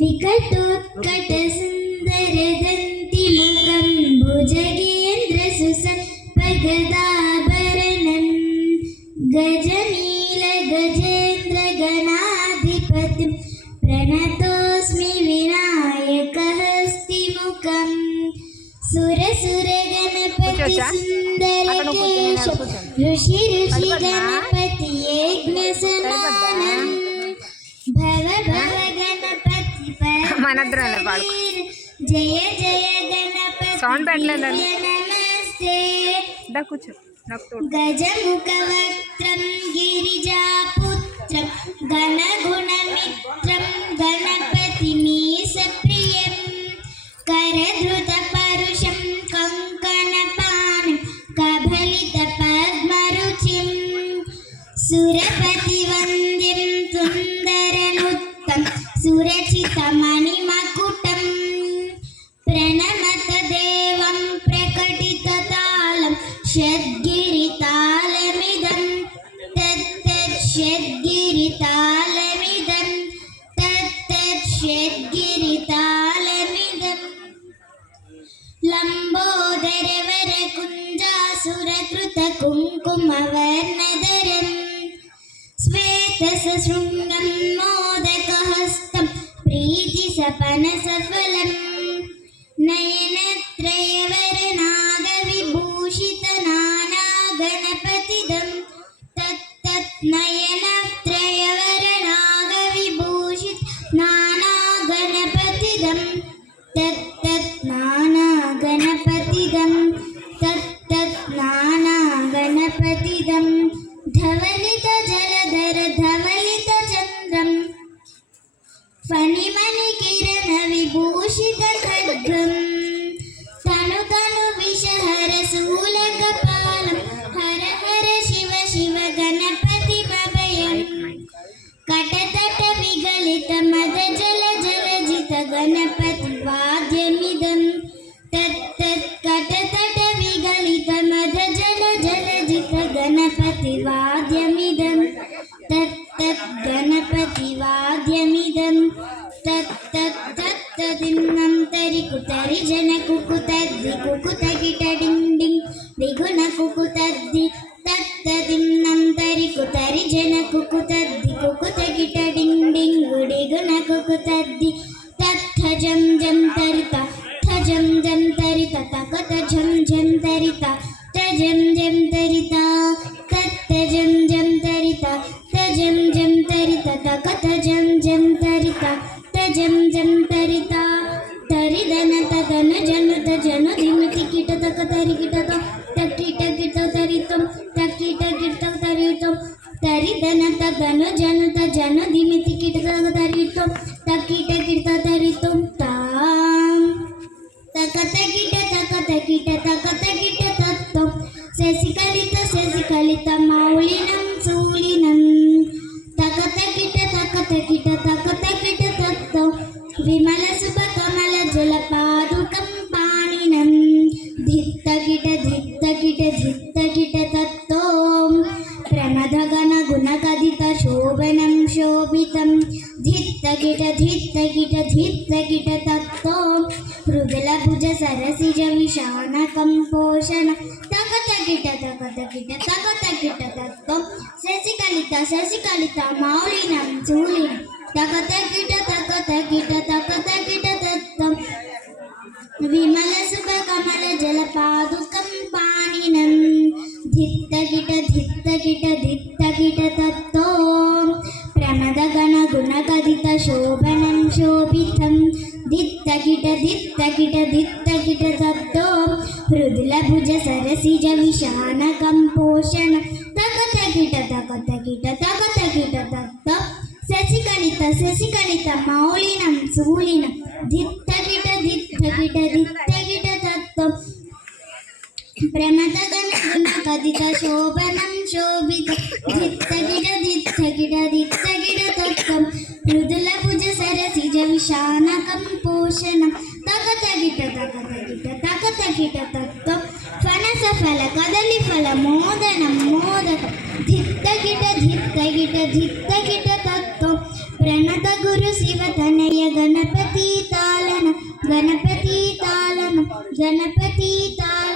विकटोत्कटसुन्दरदन्तिमुखं भुजगेन्द्रसुसत्पगदाभरणं गजनीलगजेन्द्रगणाधिपतिं प्रणतोऽस्मि विनायकहस्तिमुखं सुरसुरगणपतिसुन्दरकेशं ऋषि गणपतियज्ञसमानं भव भव गणपति जय जय गणपति नमस्ते गजमुखवक्त्रं गिरिजापुत्रं गणगुणमित्रं गणपतिमीशप्रियं करधृतपरुषं कङ्कणपाणिं कबलितपद्मरुचिं सुरपतिवन्द्यं सुन्दरनुत्तं सुरचितमणिमकुटं प्रणमत देवं प्रकटिततालं षड्गिरितालमिदं षड्गिरितालमिदं षड्गिरितालमिदं लम्बोदरवरकुञ्जासुरकृतकुङ्कुमवर्णधरं श्वेतसशृङ्गं मोदकहस्तं प्रीतिसपनसफलं नयनत्रयवरनागविभूषितनानागणपतिदं नयनत्रयवरनागविभूषितनानागणपतिदं नानागणपतिदं नानागणपतिदं धवलितजलधर धवलितचन्द्रं फणिमणिकिरणविभूषितखड्गं तनु तनु विषहरशूलकपालं हर हर शिव शिव गणपतिमभयं कटतटविगलितमदजलजलजित गणपतिवाद्यमिदं कटतटविगलितमदजलजलजित गणपतिवाद्यमिदं गणपतिवाद्यमिदं तत्तदिन्नं तरिकुतरि जनकुकुतद्दि कुकुतगिटडिङ्डिङ् दिगुणकुकुतद्दि तत्तदिन्नं तरिकुतरि जनकुकुतद्दि कुकुतगिटडिङ्डिङ् गुडिगुणकुकुतद्दि तत्थजं जं तरित थजं जं तरित तकत झं झं तरित तजं जं तरित तत्तजं जं तरित तजं जं तरित तकत झं झं तरित तजं जं तरित तरिदन तदन जनुत जनु धिमति किट तक तरिकिट तकिट किट तरितं तकिट किट तरितं तरिदन तदन जनुत जनु धिमति किट तक तरितं तकिट किट तरितं तां तकत किट तत्तं शशिकलित मौलिनं शूलिनं तकत किट तत्तं विमलसुभकमलजलपादुकं पाणिनं धित्तकिट तत्तं प्रमदगणगुणकथितशोभनं शोभितं धित्तकिट तत्तं मृदुलभुज सरसिज विशानकं पोषण तकतकिट तत्तं शशिकलित मौलिनं शूलिनं तकतकिट तत्तं विमलसुभकमलजलपादुकं पाणिनं धित्तकिट तत्तं प्रमदगणगुणकथितशोभनं शोभितं धित्तकिट तत्तं मृदुलभुज सरसिज विशानकं पोषण तकतकिट तत्तं शशिकलित मौलिनं शूलिनं धित्तकिट तत्तं प्रमदगणगुणकथितशोभनं शोभितं धित्तकिट तत्तं मृदुलभुज सरसिज विशानकं पोषणं तकतकिट तत्तं फनसफलकदलीफल मोदनं मोदकं धित्तकिट तत्तं प्रणत गुरु शिवतनय गणपति गणपति तालम गणपति तालम